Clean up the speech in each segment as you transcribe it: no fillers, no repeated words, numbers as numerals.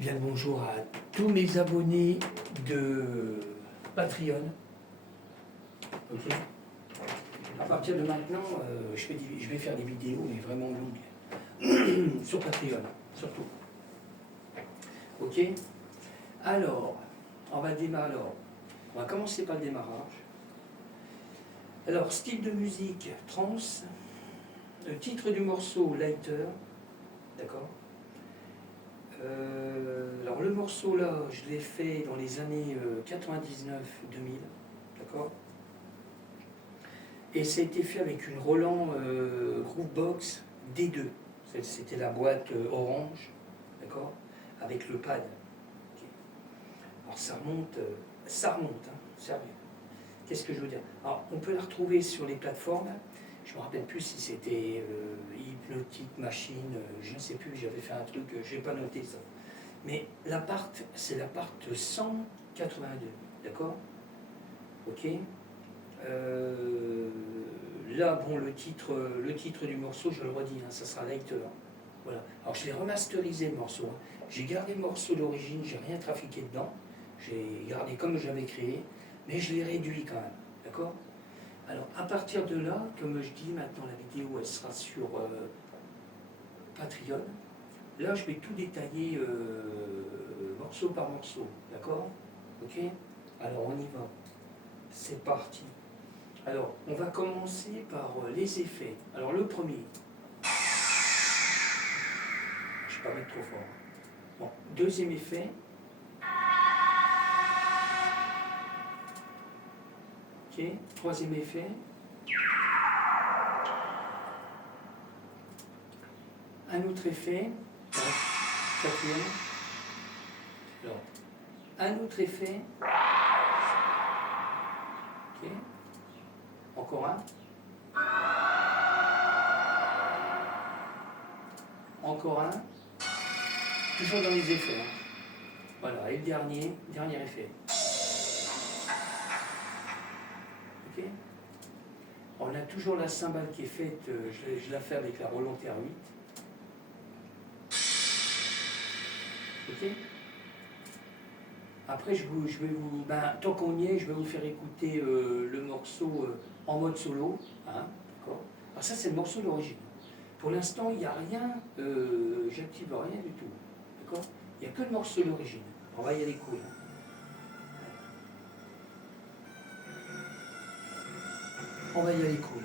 Bien le bonjour à tous mes abonnés de Patreon. Ok. À partir de maintenant, je vais faire des vidéos, mais vraiment longues, sur Patreon, surtout. Ok. Alors, on va démarrer. Alors, on va commencer par le démarrage. Alors, style de musique, trance. Le titre du morceau, Lighter. D'accord. Alors le morceau là, je l'ai fait dans les années 99-2000, d'accord. Et ça a été fait avec une Roland Groovebox D2. C'était la boîte orange, d'accord, avec le pad. Okay. Alors ça remonte, hein, sérieux. Qu'est-ce que je veux dire? Alors on peut la retrouver sur les plateformes. Je ne me rappelle plus si c'était Hypnotic Machine, je ne sais plus, j'avais fait un truc, je n'ai pas noté ça. Mais l'appart, c'est l'appart 182, d'accord? Ok. Là, bon, le titre du morceau, je le redis, hein, ça sera Lighter. Voilà. Alors je l'ai remasterisé le morceau. Hein. J'ai gardé le morceau d'origine, j'ai rien trafiqué dedans. J'ai gardé comme je l'avais créé, mais je l'ai réduit quand même, d'accord? Alors, à partir de là, comme je dis, maintenant la vidéo elle sera sur Patreon. Là, je vais tout détailler morceau par morceau, d'accord? Ok? Alors, on y va. C'est parti. Alors, on va commencer par les effets. Alors, le premier. Je ne vais pas mettre trop fort. Bon, deuxième effet. Ok? Troisième effet. Un autre effet. Quatrième. Alors, un autre effet. Ok. Encore un. Encore un. Toujours dans les effets. Hein. Voilà, et le dernier effet. Ok. On a toujours la cymbale qui est faite, je la fais avec la Roland R8. Ok. Après, je vais vous, tant qu'on y est, je vais vous faire écouter le morceau en mode solo. Hein, d'accord. Alors ça, c'est le morceau d'origine. Pour l'instant, il n'y a rien, j'active rien du tout. D'accord. Il n'y a que le morceau d'origine. On va y aller cool. Hein. On va y aller cool.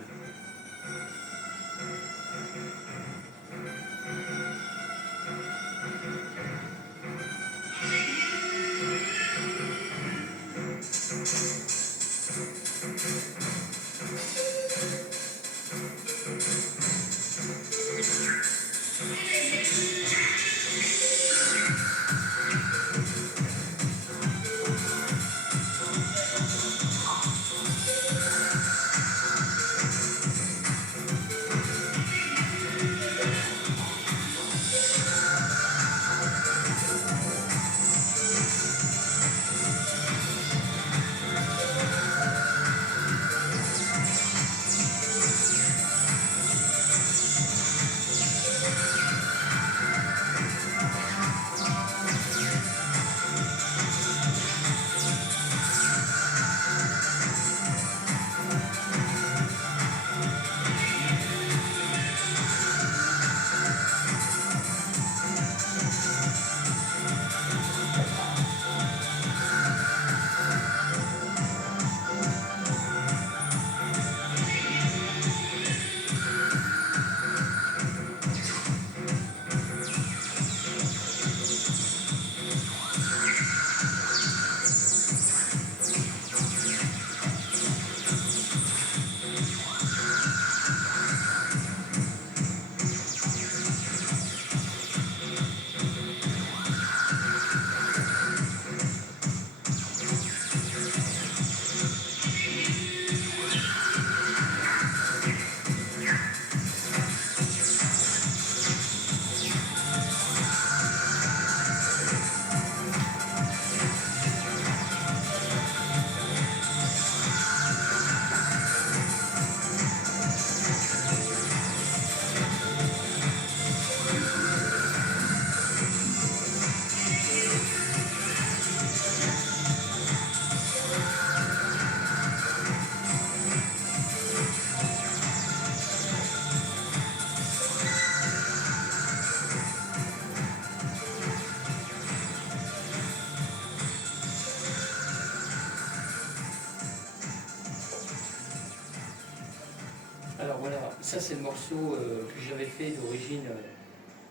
Ça, c'est le morceau que j'avais fait d'origine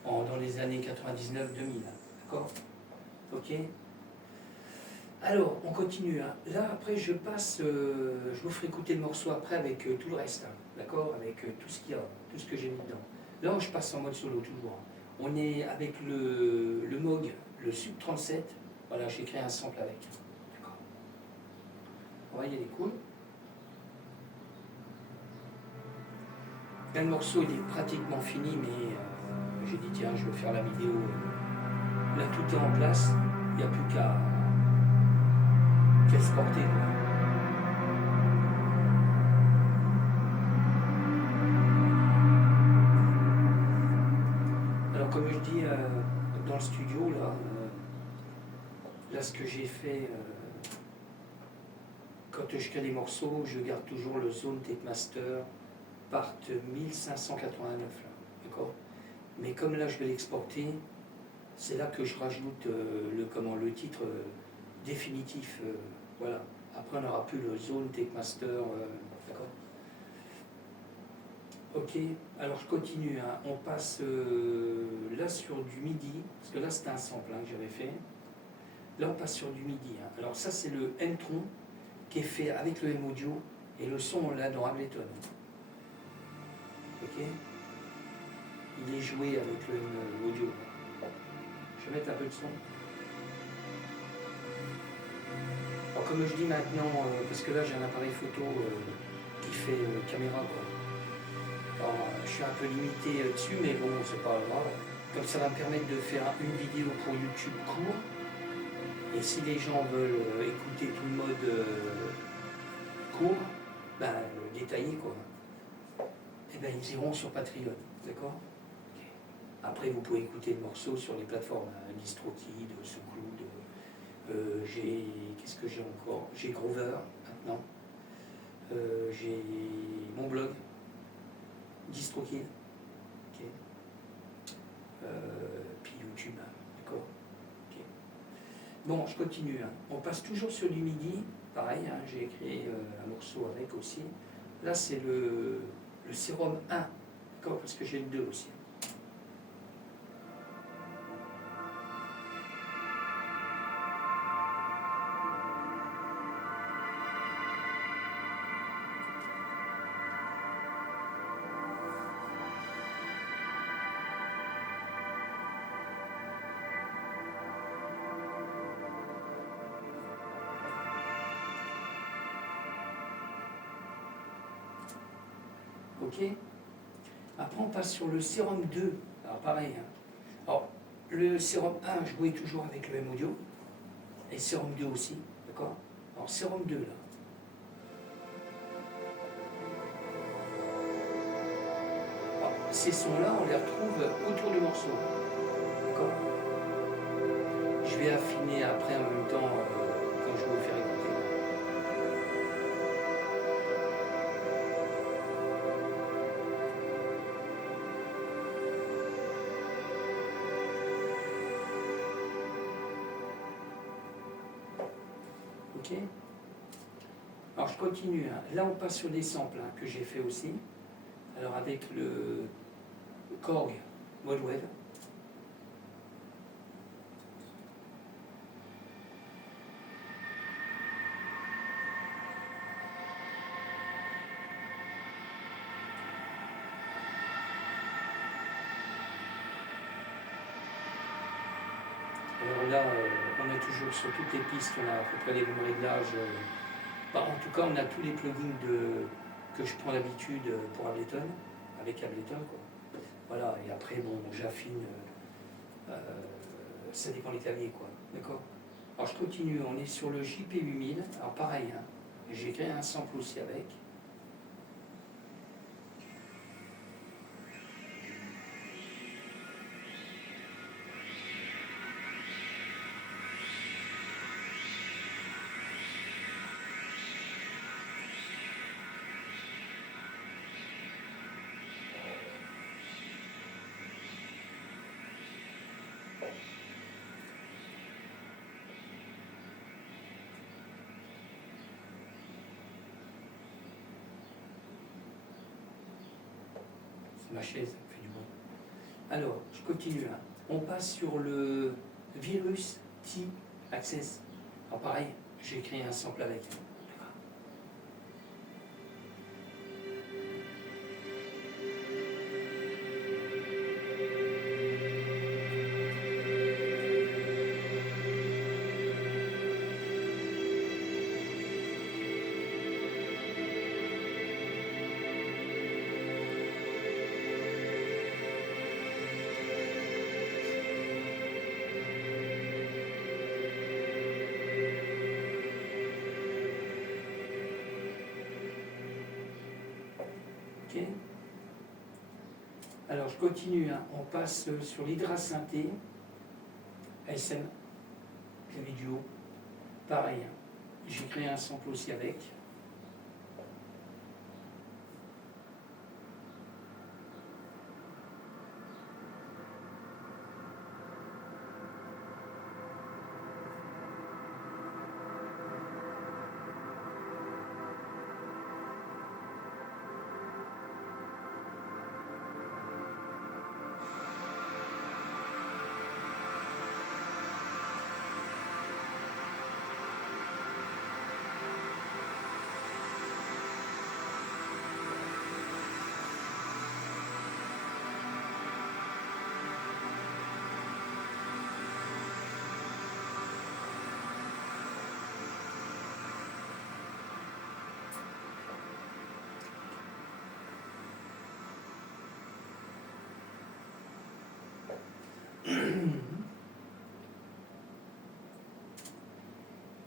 dans les années 99-2000. D'accord? Ok? Alors, on continue. Hein. Là, après, je passe, je vous ferai écouter le morceau après avec tout le reste. Hein. D'accord? Avec tout ce qu'il y a, tout ce que j'ai mis dedans. Là, je passe en mode solo toujours. Hein. On est avec le Moog, le Sub 37. Voilà, j'ai créé un sample avec. D'accord? Vous voyez, il est cool. Là, le morceau il est pratiquement fini, mais j'ai dit tiens, je vais faire la vidéo. Là, tout est en place, il n'y a plus qu'à exporter. Quoi. Alors, comme je dis dans le studio, là ce que j'ai fait, quand je crée des morceaux, je garde toujours le Zone Tape Master part 1589. D'accord? Mais comme là, je vais l'exporter, c'est là que je rajoute le titre définitif. Voilà. Après, on n'aura plus le Zone Tape Master. D'accord? Ok. Alors, je continue. Hein. On passe là sur du MIDI. Parce que là, c'était un sample hein, que j'avais fait. Là, on passe sur du MIDI. Hein. Alors, ça, c'est le M-Tron qui est fait avec le M-Audio. Et le son, on l'a dans Ableton. Ok? Il est joué avec le M-Audio. Je vais mettre un peu de son. Alors comme je dis maintenant, parce que là j'ai un appareil photo qui fait caméra quoi. Alors, je suis un peu limité dessus, mais bon, c'est pas grave. Comme ça va me permettre de faire une vidéo pour YouTube court. Et si les gens veulent écouter tout le mode court, ben, détaillé quoi, et ben ils iront sur Patreon, d'accord? Après vous pouvez écouter le morceau sur les plateformes, hein, DistroKid, SoundCloud, qu'est-ce que j'ai encore? J'ai Grover maintenant, j'ai mon blog, DistroKid, okay. Puis YouTube, hein, d'accord? Okay. Bon, je continue, hein. On passe toujours sur du MIDI, pareil, hein, j'ai écrit un morceau avec aussi. Là c'est le Serum 1, d'accord? Parce que j'ai le 2 aussi. Ok. Après, on passe sur le sérum 2. Alors, pareil. Hein. Alors, le sérum 1, je jouais toujours avec le M-Audio. Et sérum 2 aussi. D'accord? Alors, sérum 2, là. Alors, ces sons-là, on les retrouve autour du morceau. D'accord? Je vais affiner après en même temps quand je vais vous faire écouter. Ok. Alors je continue. Hein. Là on passe sur des samples hein, que j'ai fait aussi. Alors avec le Korg Mode Wave. Alors là, on est toujours sur toutes les pistes, on a à peu près les mêmes réglages. En tout cas, on a tous les plugins que je prends d'habitude pour Ableton, avec Ableton. Quoi. Voilà, et après, bon, j'affine, ça dépend des claviers, quoi. D'accord? Alors je continue, on est sur le JP8000, alors pareil, hein, j'ai créé un sample aussi avec. Ma chaise fait du bruit. Alors, je continue là. On passe sur le virus T-Access. Alors pareil, j'ai créé un sample avec. Ok. Alors je continue, hein. On passe sur l'hydrasynthé, ASM, clavier duo, pareil, hein. J'ai créé un sample aussi avec.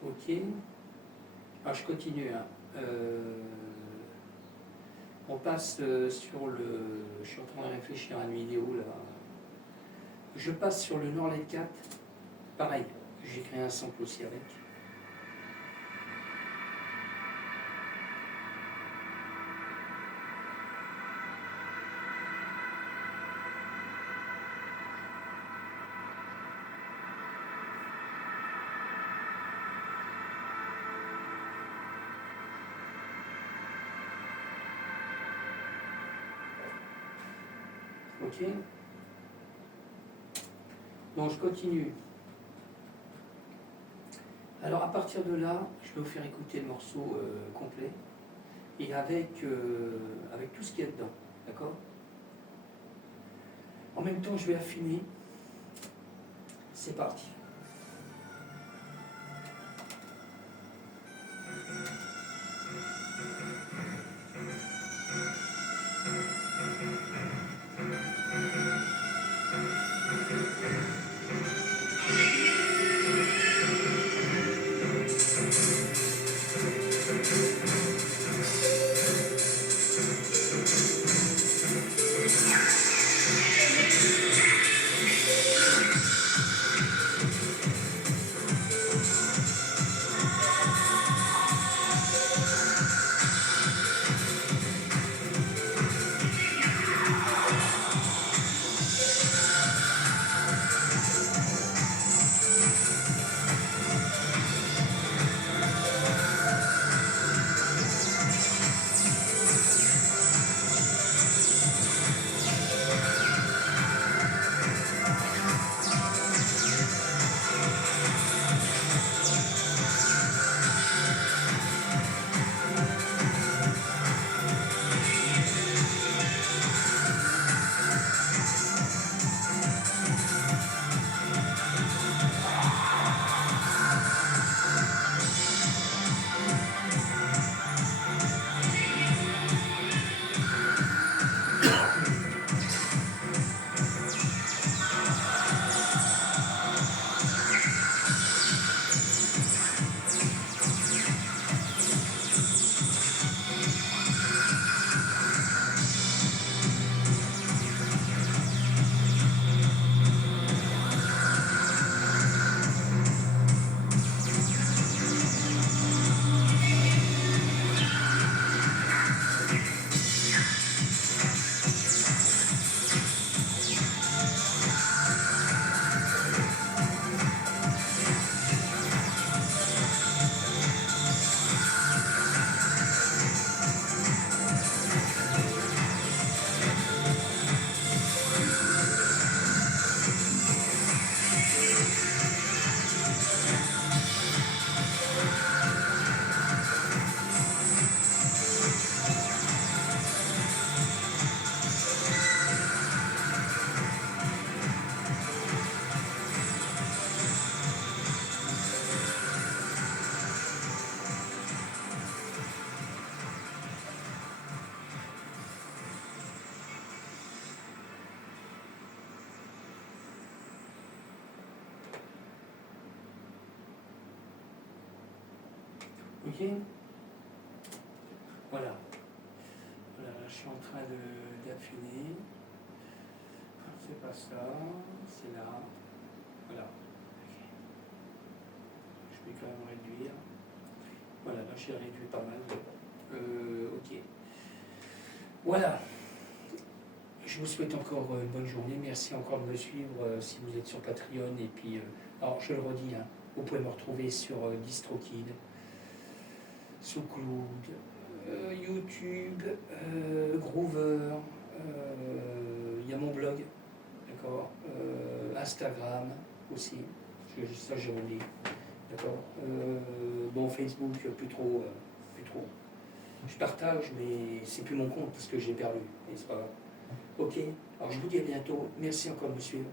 Ok. Alors je continue, hein. On passe sur le... Je suis en train de réfléchir à une vidéo là. Je passe sur le Norlet 4. Pareil, j'ai créé un sample aussi avec. Ok. Bon, je continue. Alors à partir de là, je vais vous faire écouter le morceau complet et avec tout ce qu'il y a dedans, d'accord? En même temps, je vais affiner. C'est parti. Ok. Voilà. Voilà, je suis en train d'affiner. C'est pas ça, c'est là. Voilà. Ok. Je vais quand même réduire. Voilà, là j'ai réduit pas mal. Ok. Voilà. Je vous souhaite encore une bonne journée. Merci encore de me suivre si vous êtes sur Patreon. Et puis, alors je le redis, hein, vous pouvez me retrouver sur DistroKid, SoundCloud, YouTube, Groover, il y a mon blog, d'accord, Instagram aussi, ça j'ai oublié, d'accord. Bon, Facebook, plus trop, plus trop. Je partage, mais c'est plus mon compte parce que j'ai perdu, et c'est pas grave. Ok, alors je vous dis à bientôt. Merci encore de me suivre.